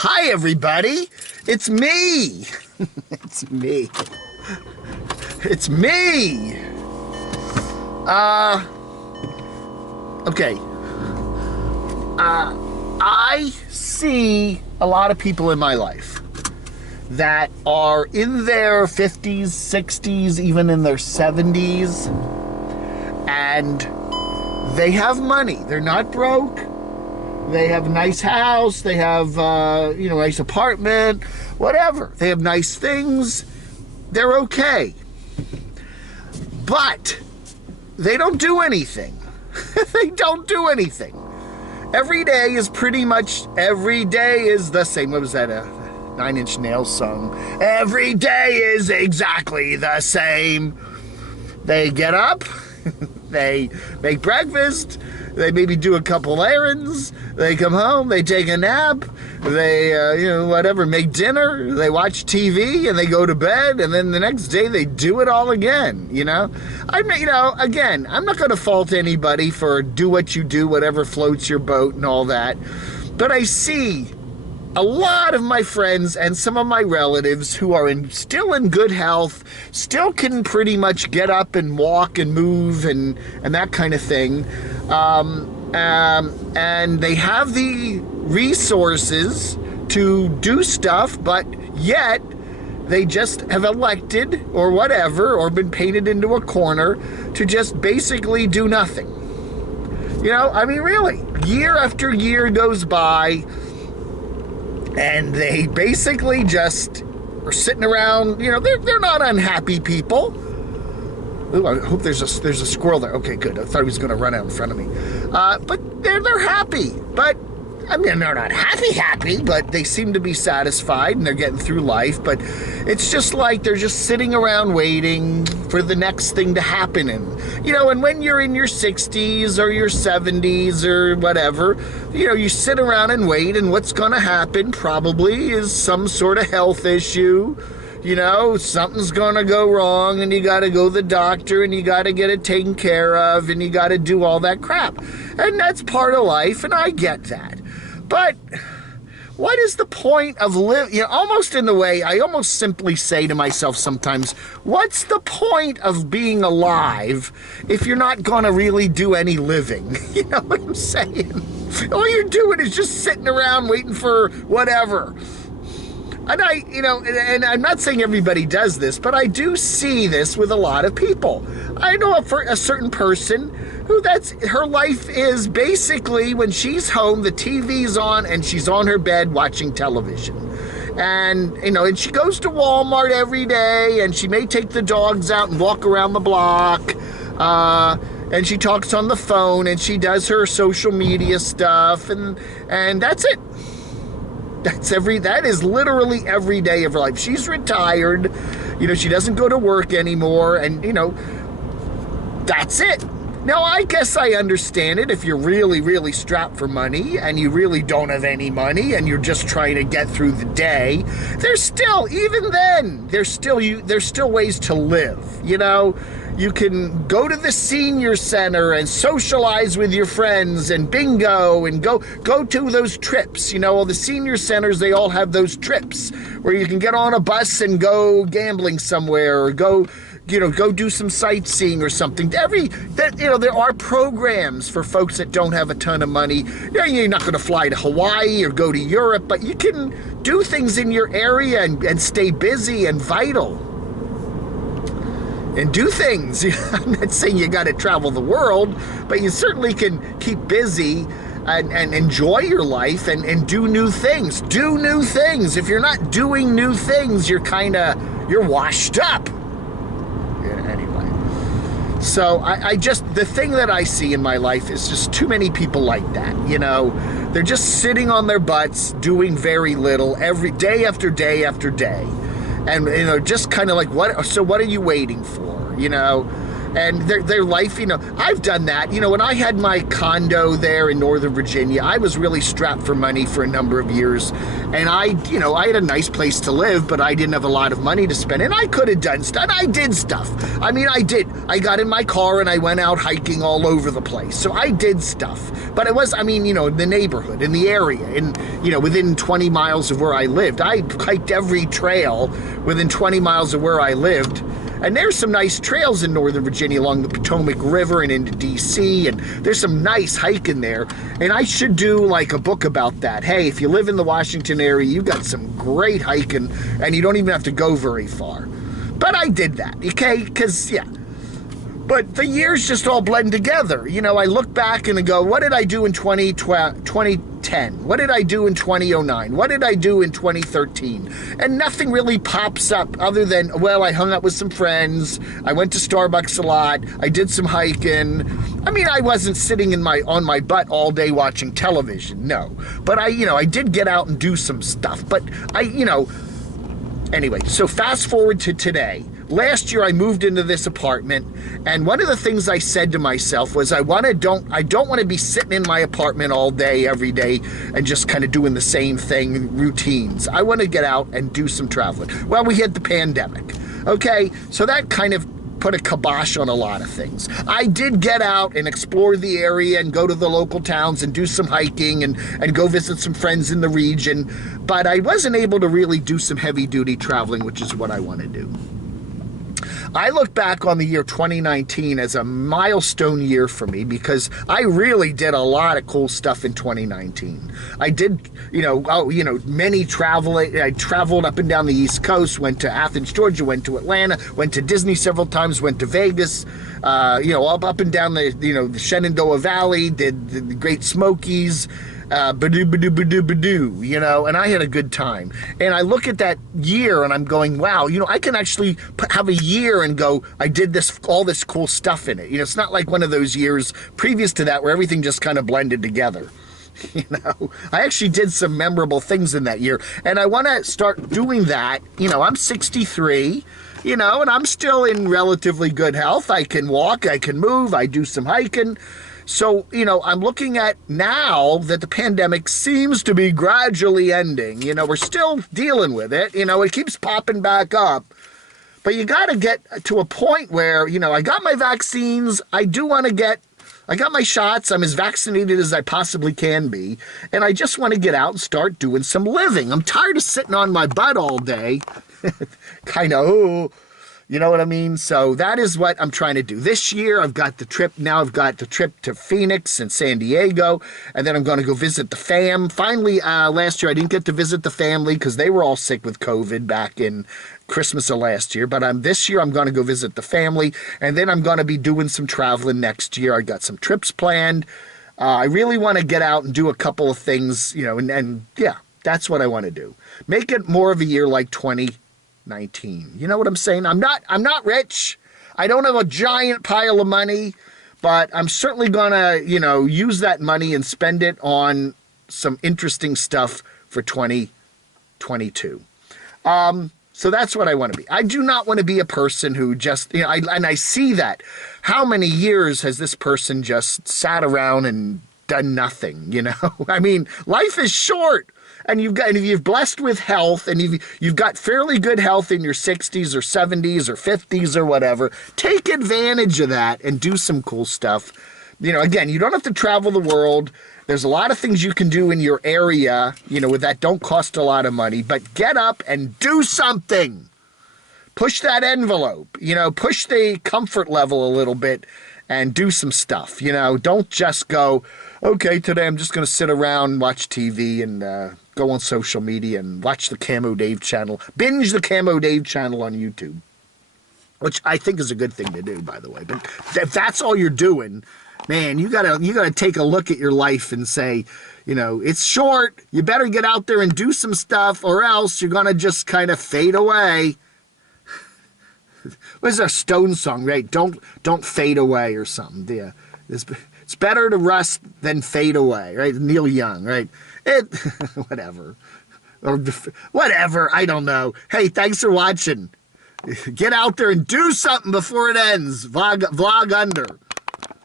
Hi, everybody. It's me. It's me. It's me. Okay. I see a lot of people in my life that are in their 50s, 60s, even in their 70s, and they have money. They're not broke. They have a nice house. They have, nice apartment, whatever. They have nice things. They're okay. But they don't do anything. They don't do anything. Every day is the same. What was that? A Nine Inch Nails song. Every day is exactly the same. They get up. They make breakfast. They maybe do a couple errands. They come home. They take a nap. They, make dinner. They watch TV and they go to bed. And then the next day they do it all again, I'm not going to fault anybody for do what you do, whatever floats your boat and all that. But I see a lot of my friends and some of my relatives who are still in good health, still can pretty much get up and walk and move and that kind of thing. And they have the resources to do stuff, but yet they just have elected or whatever, or been painted into a corner to just basically do nothing. Really, year after year goes by, and they basically just are sitting around. They're not unhappy people. Ooh, I hope there's a squirrel there. Okay, good. I thought he was going to run out in front of me. But they're happy. But they're not happy, but they seem to be satisfied and they're getting through life. But it's just like they're just sitting around waiting for the next thing to happen. And when you're in your 60s or your 70s or whatever, you sit around and wait, and what's going to happen probably is some sort of health issue. Something's going to go wrong, and you got to go to the doctor, and you got to get it taken care of, and you got to do all that crap. And that's part of life, and I get that. But what is the point of living? Almost in the way, I almost simply say to myself sometimes, what's the point of being alive if you're not going to really do any living? You know what I'm saying? All you're doing is just sitting around waiting for whatever. And and I'm not saying everybody does this, but I do see this with a lot of people. I know a certain person who her life is basically when she's home, the TV's on, and she's on her bed watching television. And, and she goes to Walmart every day, and she may take the dogs out and walk around the block. And she talks on the phone, and she does her social media stuff, and that's it. That is literally every day of her life. She's retired, she doesn't go to work anymore, and, that's it. Now, I guess I understand it if you're really, really strapped for money and you really don't have any money and you're just trying to get through the day. There's still ways to live, You can go to the senior center and socialize with your friends and bingo and go to those trips. All the senior centers, they all have those trips where you can get on a bus and go gambling somewhere or go do some sightseeing or something. There are programs for folks that don't have a ton of money. You're not going to fly to Hawaii or go to Europe, but you can do things in your area and stay busy and vital. And do things. I'm not saying you got to travel the world, but you certainly can keep busy and enjoy your life and do new things. Do new things. If you're not doing new things, you're washed up. Anyway, so the thing that I see in my life is just too many people like that. They're just sitting on their butts doing very little every day after day after day. And, just kind of like, what are you waiting for? And their life, I've done that. When I had my condo there in Northern Virginia, I was really strapped for money for a number of years. And I had a nice place to live, but I didn't have a lot of money to spend. And I could have done stuff. And I did stuff. I did. I got in my car and I went out hiking all over the place. So I did stuff. But it was, the neighborhood, in the area, and, within 20 miles of where I lived. I hiked every trail within 20 miles of where I lived. And there's some nice trails in Northern Virginia along the Potomac River and into D.C. And there's some nice hiking there. And I should do like a book about that. Hey, if you live in the Washington area, you got some great hiking and you don't even have to go very far. But I did that, okay? Because, yeah. But the years just all blend together. I look back and I go, what did I do in 2010? What did I do in 2009? What did I do in 2013? And nothing really pops up other than, well, I hung out with some friends. I went to Starbucks a lot. I did some hiking. I wasn't sitting on my butt all day watching television. No. But I did get out and do some stuff. But anyway, so fast forward to today. Last year I moved into this apartment, and one of the things I said to myself was I don't want to be sitting in my apartment all day every day and just kind of doing the same thing, routines. I want to get out and do some traveling. Well, we had the pandemic. Okay, so that kind of put a kibosh on a lot of things. I did get out and explore the area and go to the local towns and do some hiking and go visit some friends in the region, but I wasn't able to really do some heavy-duty traveling, which is what I want to do. I look back on the year 2019 as a milestone year for me because I really did a lot of cool stuff in 2019. I did, many traveling. I traveled up and down the East Coast, went to Athens, Georgia, went to Atlanta, went to Disney several times, went to Vegas, up and down the Shenandoah Valley, did the Great Smokies, Badoo, and I had a good time. And I look at that year and I'm going, wow, I can actually have a year and go, I did all this cool stuff in it. It's not like one of those years previous to that where everything just kind of blended together. I actually did some memorable things in that year. And I want to start doing that. I'm 63, and I'm still in relatively good health. I can walk, I can move, I do some hiking. So, I'm looking at now that the pandemic seems to be gradually ending. We're still dealing with it. It keeps popping back up. But you got to get to a point where, I got my vaccines. I got my shots. I'm as vaccinated as I possibly can be. And I just want to get out and start doing some living. I'm tired of sitting on my butt all day. Kind of, you know what I mean? So that is what I'm trying to do. This year, I've got the trip. Now I've got the trip to Phoenix and San Diego. And then I'm going to go visit the fam. Finally, last year, I didn't get to visit the family because they were all sick with COVID back in Christmas of last year. But this year, I'm going to go visit the family. And then I'm going to be doing some traveling next year. I got some trips planned. I really want to get out and do a couple of things, and yeah, that's what I want to do. Make it more of a year like 2019. You know what I'm saying? I'm not rich. I don't have a giant pile of money, but I'm certainly going to, use that money and spend it on some interesting stuff for 2022. So that's what I want to be. I do not want to be a person who just, I see that. How many years has this person just sat around and done nothing, life is short. And if you're blessed with health and you've got fairly good health in your 60s or 70s or 50s or whatever, take advantage of that and do some cool stuff. Again, you don't have to travel the world. There's a lot of things you can do in your area, with that don't cost a lot of money, but get up and do something. Push that envelope, push the comfort level a little bit and do some stuff, Don't just go, okay, today I'm just going to sit around and watch TV and go on social media and watch the Camo Dave channel, binge the Camo Dave channel on YouTube, which I think is a good thing to do, by the way. But if that's all you're doing, man, you gotta take a look at your life and say, it's short. You better get out there and do some stuff, or else you're gonna just kind of fade away. What's our Stone song, right? Don't fade away or something. Yeah, it's better to rust than fade away, right? Neil Young, right? Whatever. Or whatever, I don't know. Hey, thanks for watching. Get out there and do something before it ends. Vlog under.